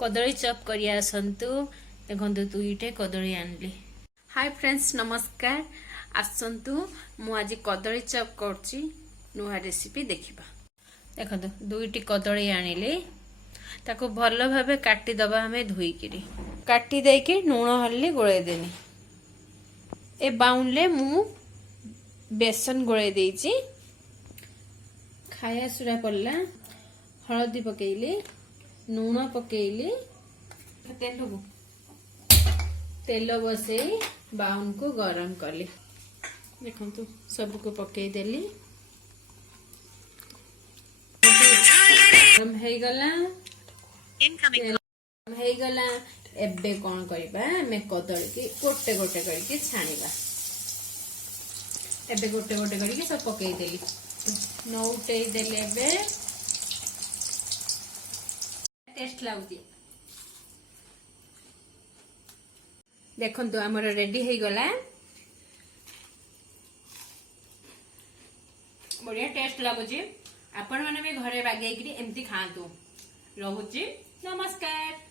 कदली chop करिया आसंतु देखंतु दुईटे कदली आनली। हाय फ्रेंड्स नमस्कार आसंतु मु आज कदली चॉप करची नुआ रेसिपी देखिबा। देखंतु दुईटी कदली आनिले ताको भल भाबे काटी दबा हमें धोई किरी काटी दे के लूण हल्दी गोळे देनी। ए बाउनले मु बेसन गोळे देइची खाया सुरा पड़ला हलदी पकेइली लूण पकेइली तेल बसई बाउन को गरम कली। देखंतु सब को पकेई देली गरम हे गला हे गला। एबे कोन करबा मैं कदली की गोटे गोटे करके छाणीबा। एबे गोटे गोटे करके सब पकेई देली नौटे देले बे टेस्ट लाउती। देखंतु हमर रेडी हे गला बढ़िया टेस्ट लागुची। आपण माने भी घरे बागेई करी एमती खातु। रहुची नमस्कार।